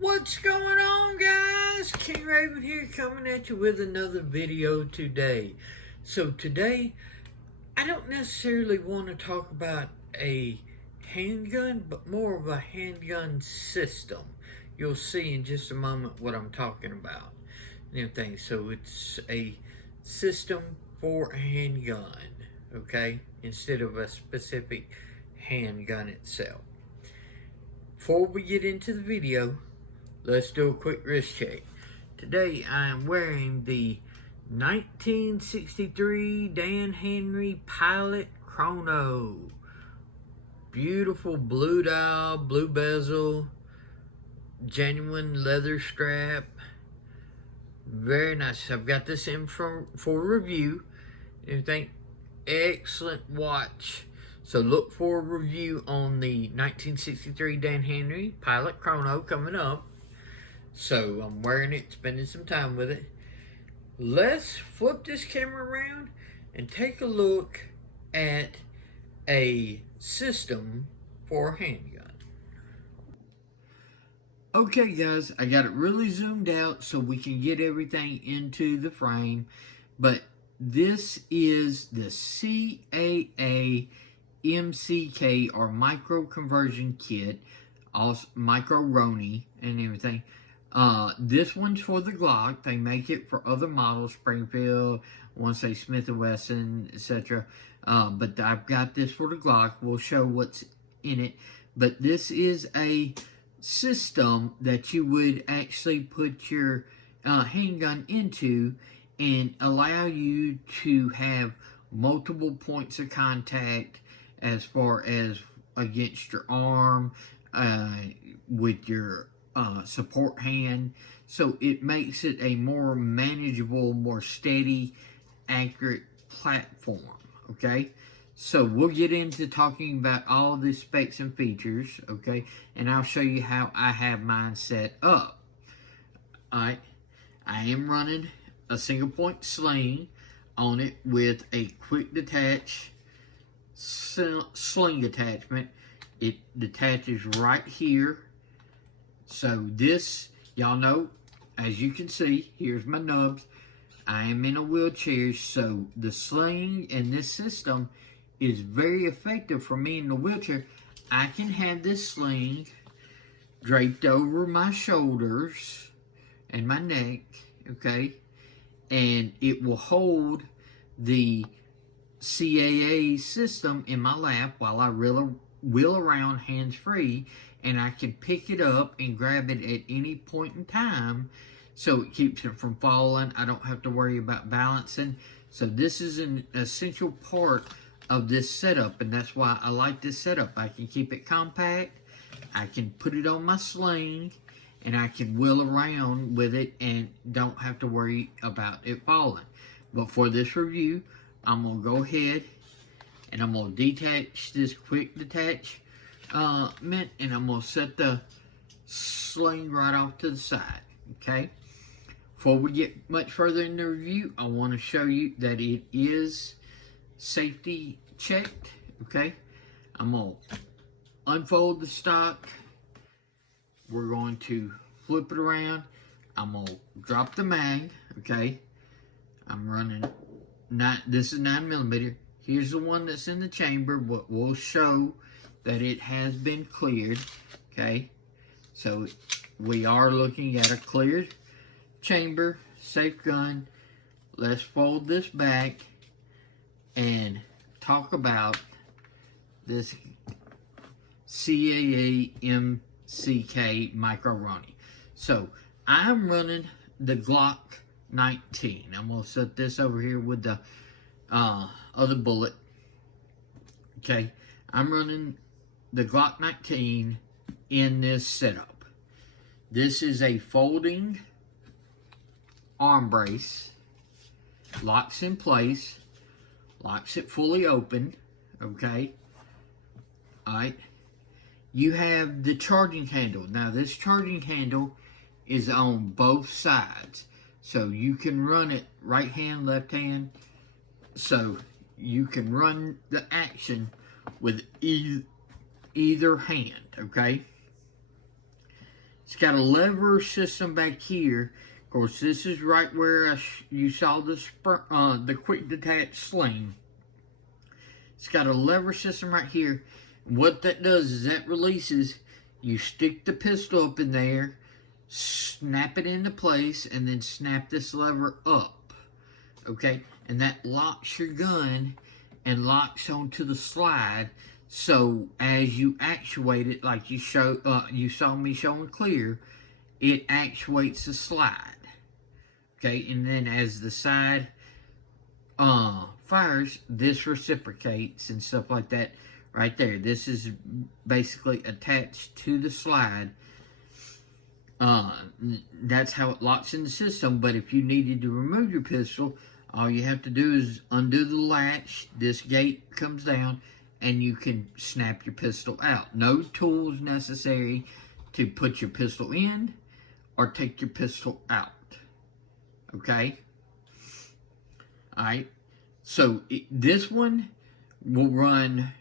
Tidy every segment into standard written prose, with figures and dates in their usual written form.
What's going on, guys? King Raven here, coming at you with another video today. So today, I don't necessarily want to talk about a handgun, but more of a handgun system. You'll see in just a moment what I'm talking about and everything. So it's a system for a handgun, okay, instead of a specific handgun itself. Before we get into the video, let's do a quick wrist check. Today I am wearing the 1963 Dan Henry Pilot Chrono. Beautiful blue dial, blue bezel, genuine leather strap. Very nice. I've got this in for review. Everything, excellent watch. So look for a review on the 1963 Dan Henry Pilot Chrono coming up. So I'm wearing it, spending some time with it. Let's flip this camera around and take a look at a system for a handgun. Okay guys, I got it really zoomed out so we can get everything into the frame. But this is the CAA MCK, or micro conversion kit, also micro Roni and everything. This one's for the Glock. They make it for other models, Springfield, I want to say Smith & Wesson, etc. But I've got this for the Glock. We'll show what's in it. But this is a system that you would actually put your handgun into and allow you to have multiple points of contact as far as against your arm, with your support hand. So it makes it a more manageable, more steady, accurate platform. Okay, so we'll get into talking about all the specs and features. Okay, and I'll show you how I have mine set up. Alright, I am running a single point sling on it with a quick detach sling attachment. It detaches right here. So this, y'all know, as you can see, here's my nubs. I am in a wheelchair, so the sling and this system is very effective for me in the wheelchair. I can have this sling draped over my shoulders and my neck, okay? And it will hold the CAA system in my lap while I wheel around hands-free, and I can pick it up and grab it at any point in time, so it keeps it from falling. I don't have to worry about balancing. So this is an essential part of this setup, and that's why I like this setup. I can keep it compact, I can put it on my sling, and I can wheel around with it and don't have to worry about it falling. But for this review, I'm going to go ahead and I'm going to detach this quick detachment, and I'm going to set the sling right off to the side, okay? Before we get much further in the review, I want to show you that it is safety checked, okay? I'm going to unfold the stock. We're going to flip it around. I'm going to drop the mag, okay? I'm running, this is 9mm. Here's the one that's in the chamber, but we'll show that it has been cleared, okay? So we are looking at a cleared chamber, safe gun. Let's fold this back and talk about this CAA MCK Micro Roni. So I'm running the Glock 19. I'm going to set this over here with the other bullet. Okay, I'm running the Glock 19 in this setup. This is a folding arm brace. Locks in place. Locks it fully open. Okay. Alright. You have the charging handle. Now this charging handle is on both sides. So you can run it right hand, left hand. So you can run the action with either hand, okay? It's got a lever system back here. Of course, this is right where you saw the quick detach sling. It's got a lever system right here. What that does is that releases, you stick the pistol up in there, snap it into place, and then snap this lever up. Okay? And that locks your gun and locks onto the slide. So as you actuate it, like you saw me showing clear, it actuates the slide. Okay, and then as the side fires, this reciprocates and stuff like that right there. This is basically attached to the slide. That's how it locks in the system. But if you needed to remove your pistol, all you have to do is undo the latch. This gate comes down and you can snap your pistol out. No tools necessary to put your pistol in or take your pistol out. Okay? Alright. So this one will run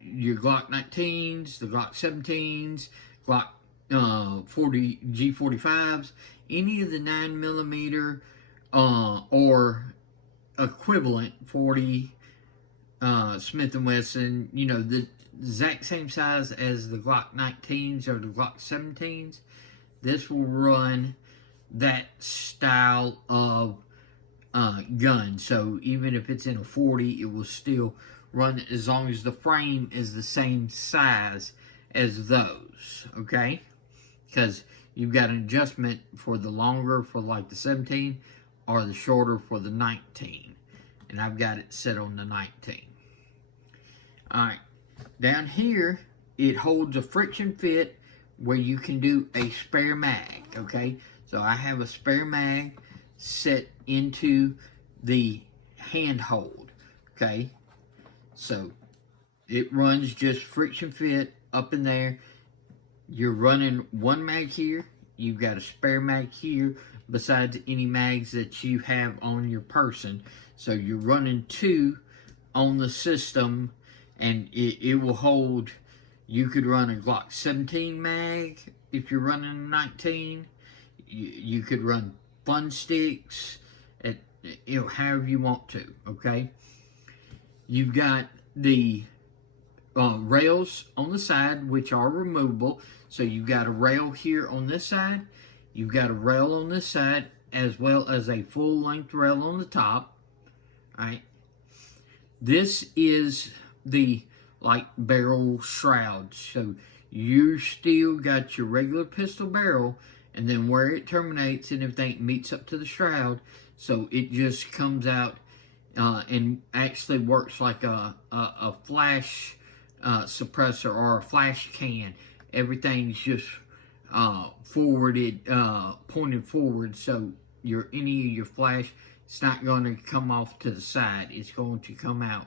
your Glock 19s, the Glock 17s, Glock G45s, any of the 9mm or equivalent 40 Smith & Wesson, you know, the exact same size as the Glock 19s or the Glock 17s. This will run that style of gun. So even if it's in a 40, it will still run as long as the frame is the same size as those, okay? Because you've got an adjustment for the longer for like the 17 or the shorter for the 19. And I've got it set on the 19. Alright, down here, it holds a friction fit where you can do a spare mag, okay? So I have a spare mag set into the handhold, okay? So it runs just friction fit up in there. You're running one mag here. You've got a spare mag here besides any mags that you have on your person. So you're running two on the system, and it will hold. You could run a Glock 17 mag if you're running a 19. You could run fun sticks, however you want to, okay? You've got the rails on the side, which are removable. So you've got a rail here on this side. You've got a rail on this side, as well as a full-length rail on the top. All right. This is the barrel shroud. So you still got your regular pistol barrel, and then where it terminates and everything meets up to the shroud. So it just comes out and actually works like a flash suppressor or a flash can. Everything's just forwarded, pointed forward, so any of your flash, it's not going to come off to the side. It's going to come out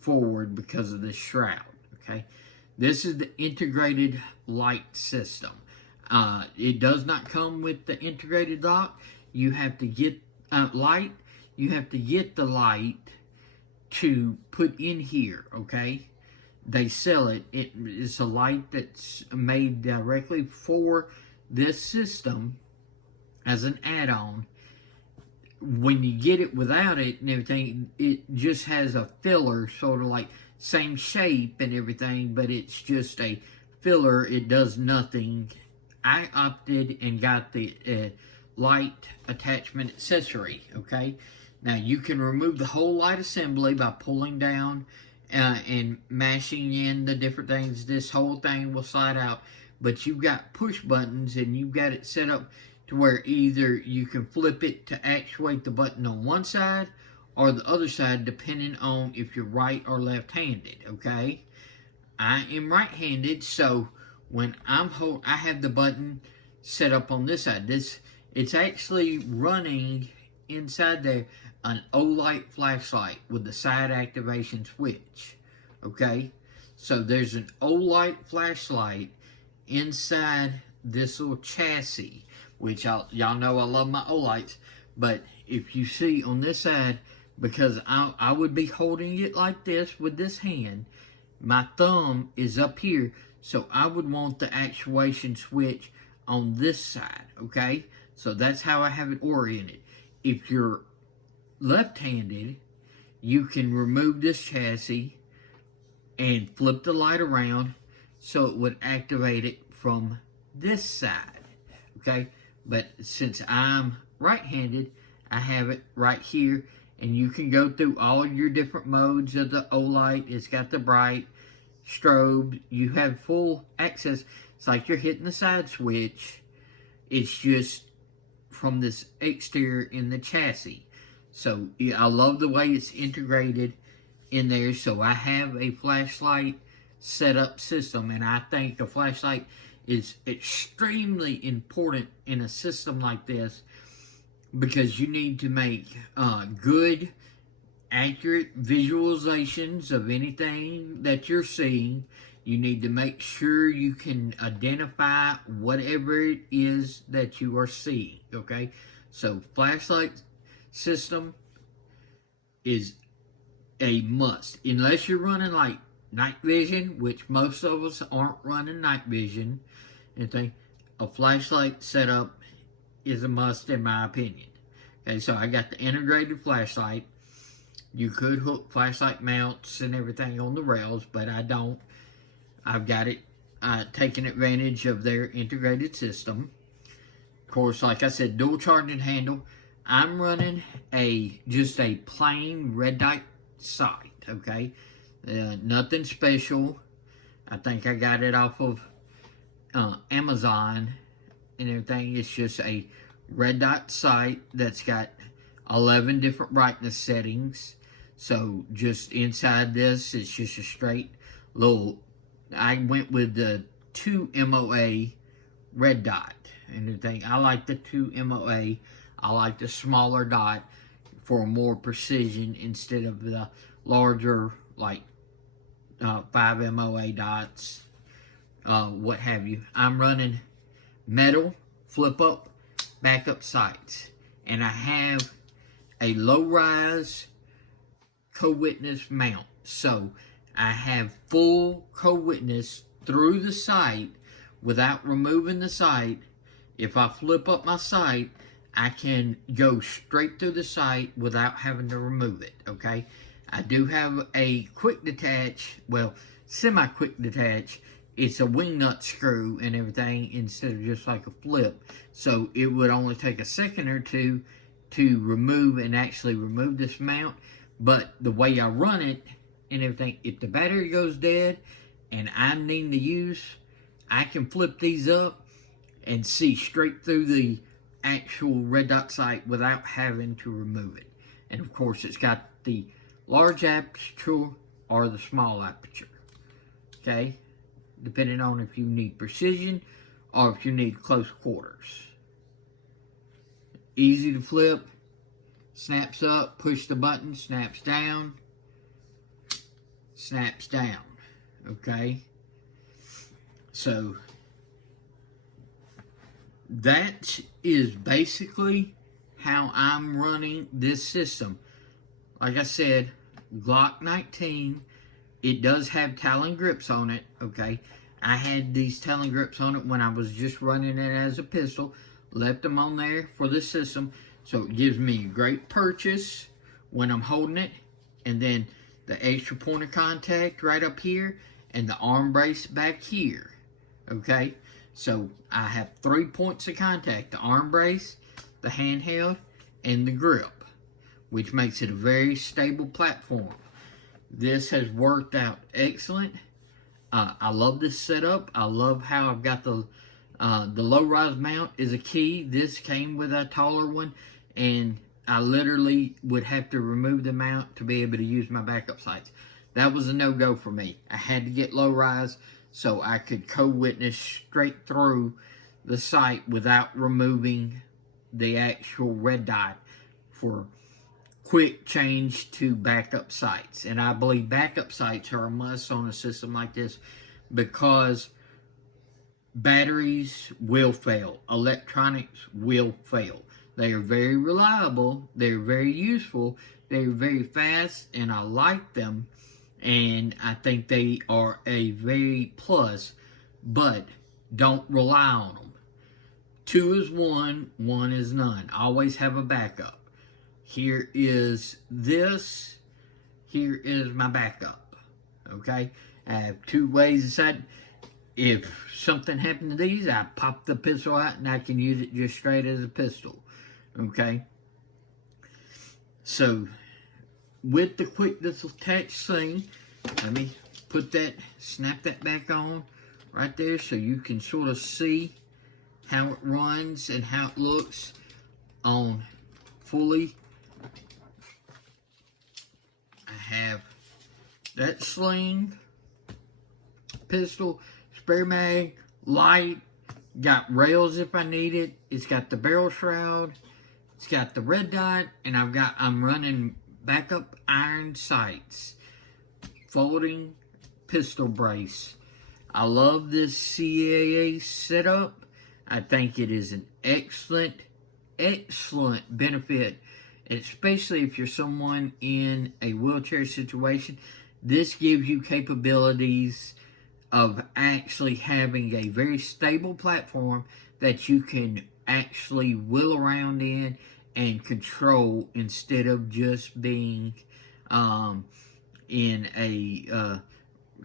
forward because of this shroud, okay? This is the integrated light system. It does not come with the integrated lock. You have to get light. You have to get the light to put in here, okay? They sell it. It's a light that's made directly for this system as an add-on. When you get it without it and everything, it just has a filler, sort of like same shape and everything, but it's just a filler. It does nothing. I opted and got the light attachment accessory, okay? Now, you can remove the whole light assembly by pulling down and mashing in the different things. This whole thing will slide out, but you've got push buttons, and you've got it set up to where either you can flip it to actuate the button on one side or the other side, depending on if you're right or left-handed, okay? I am right-handed, so when I have the button set up on this side. It's actually running inside there an Olight flashlight with the side activation switch, okay? So there's an Olight flashlight inside this little chassis, which y'all know I love my Olights, but if you see on this side, because I would be holding it like this with this hand, my thumb is up here, so I would want the actuation switch on this side, okay? So that's how I have it oriented. If you're left-handed, you can remove this chassis and flip the light around so it would activate it from this side, okay? But since I'm right-handed, I have it right here, and you can go through all your different modes of the O-light. It's got the bright, strobe. You have full access. It's like you're hitting the side switch. It's just from this exterior in the chassis. So yeah, I love the way it's integrated in there. So I have a flashlight setup system, and I think the flashlight is extremely important in a system like this, because you need to make good, accurate visualizations of anything that you're seeing. You need to make sure you can identify whatever it is that you are seeing, okay? So flashlight system is a must. Unless you're running like night vision, which most of us aren't running night vision, anything, a flashlight setup is a must in my opinion. Okay, so I got the integrated flashlight. You could hook flashlight mounts and everything on the rails, but I don't. I've got it taking advantage of their integrated system. Of course, like I said, dual charging handle. I'm running just a plain red dot sight, okay? Nothing special. I think I got it off of Amazon and everything. It's just a red dot sight that's got 11 different brightness settings. So just inside this, it's just a straight little, I went with the 2 MOA red dot and everything. I like the 2 MOA. I like the smaller dot for more precision instead of the larger, like 5 MOA dots, what have you. I'm running metal flip-up backup sights, and I have a low-rise co-witness mount. So I have full co-witness through the sight without removing the sight. If I flip up my sight, I can go straight through the sight without having to remove it, okay? I do have a quick detach, well, semi-quick detach. It's a wing nut screw and everything instead of just like a flip. So it would only take a second or two to remove and actually remove this mount. But the way I run it and everything, if the battery goes dead and I'm needing to use, I can flip these up and see straight through the actual red dot sight without having to remove it. And of course, it's got the large aperture or the small aperture, okay, depending on if you need precision or if you need close quarters. Easy to flip. Snaps up, push the button, snaps down, okay? So that is basically how I'm running this system. Like I said, Glock 19, it does have Talon grips on it, okay? I had these Talon grips on it when I was just running it as a pistol. Left them on there for the system. So it gives me a great purchase when I'm holding it. And then the extra point of contact right up here and the arm brace back here, okay? So I have 3 points of contact: the arm brace, the handheld, and the grip, which makes it a very stable platform. This has worked out excellent. I love this setup. I love how I've got the low-rise mount is a key. This came with a taller one, and I literally would have to remove the mount to be able to use my backup sights. That was a no-go for me. I had to get low-rise so I could co-witness straight through the sight without removing the actual red dot for quick change to backup sights. And I believe backup sights are a must on a system like this because batteries will fail. Electronics will fail. They are very reliable. They're very useful. They're very fast, and I like them. And I think they are a very plus, but don't rely on them. 2 is 1, 1 is none. Always have a backup. Here is this. Here is my backup. Okay? I have 2 ways inside. If something happened to these, I pop the pistol out and I can use it just straight as a pistol. Okay? So, with the quick detach thing, let me put that, snap that back on right there so you can sort of see how it runs and how it looks on fully. I have that sling, pistol, spare mag, light, got rails if I need it. It's got the barrel shroud, it's got the red dot, and I'm running backup iron sights, folding pistol brace. I love this CAA setup. I think it is an excellent benefit, especially if you're someone in a wheelchair situation. This gives you capabilities of actually having a very stable platform that you can actually wheel around in and control instead of just being in a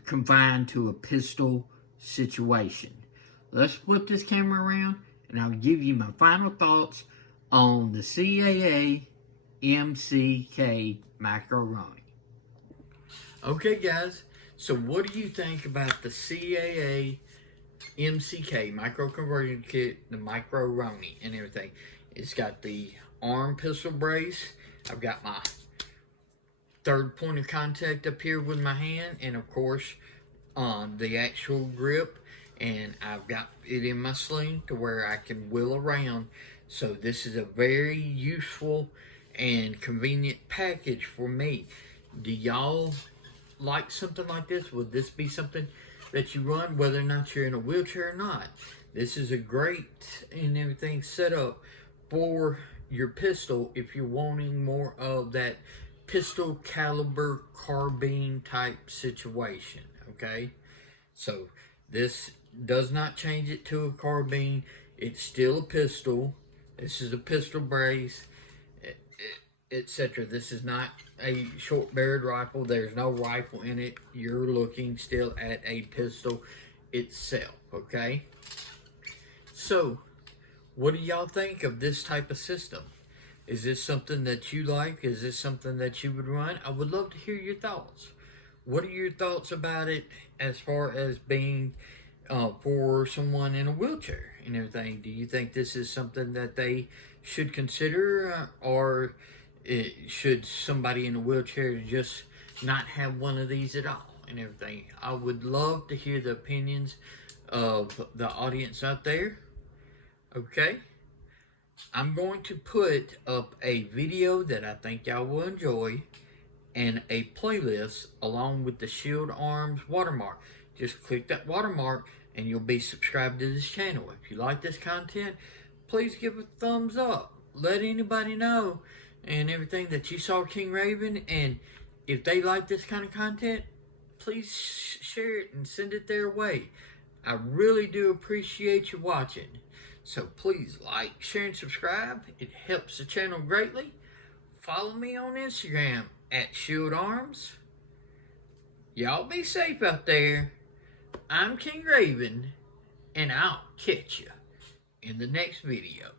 confined to a pistol situation. Let's flip this camera around and I'll give you my final thoughts on the CAA MCK Macaroni. Okay guys, so what do you think about the CAA MCK Micro Conversion Kit, the Macaroni and everything? It's got the arm pistol brace. I've got my 3rd point of contact up here with my hand, and of course the actual grip, and I've got it in my sling to where I can wheel around. So this is a very useful and convenient package for me. Do y'all like something like this? Would this be something that you run, whether or not you're in a wheelchair or not? This is a great and everything set up for your pistol if you're wanting more of that pistol caliber carbine type situation. Okay, so this does not change it to a carbine. It's still a pistol. This is a pistol brace, etc. This is not a short-barreled rifle. There's no rifle in it. You're looking still at a pistol itself, okay? So, what do y'all think of this type of system? Is this something that you like? Is this something that you would run? I would love to hear your thoughts. What are your thoughts about it as far as being for someone in a wheelchair and everything? Do you think this is something that they should consider, or should somebody in a wheelchair just not have one of these at all and everything? I would love to hear the opinions of the audience out there. Okay, I'm going to put up a video that I think y'all will enjoy and a playlist along with the Shield Arms watermark. Just click that watermark and you'll be subscribed to this channel. If you like this content, please give a thumbs up. Let anybody know and everything that you saw King Raven, and if they like this kind of content, please share it and send it their way. I really do appreciate you watching. So please like, share, and subscribe. It helps the channel greatly. Follow me on Instagram at Shield Arms. Y'all be safe out there. I'm King Raven, and I'll catch you in the next video.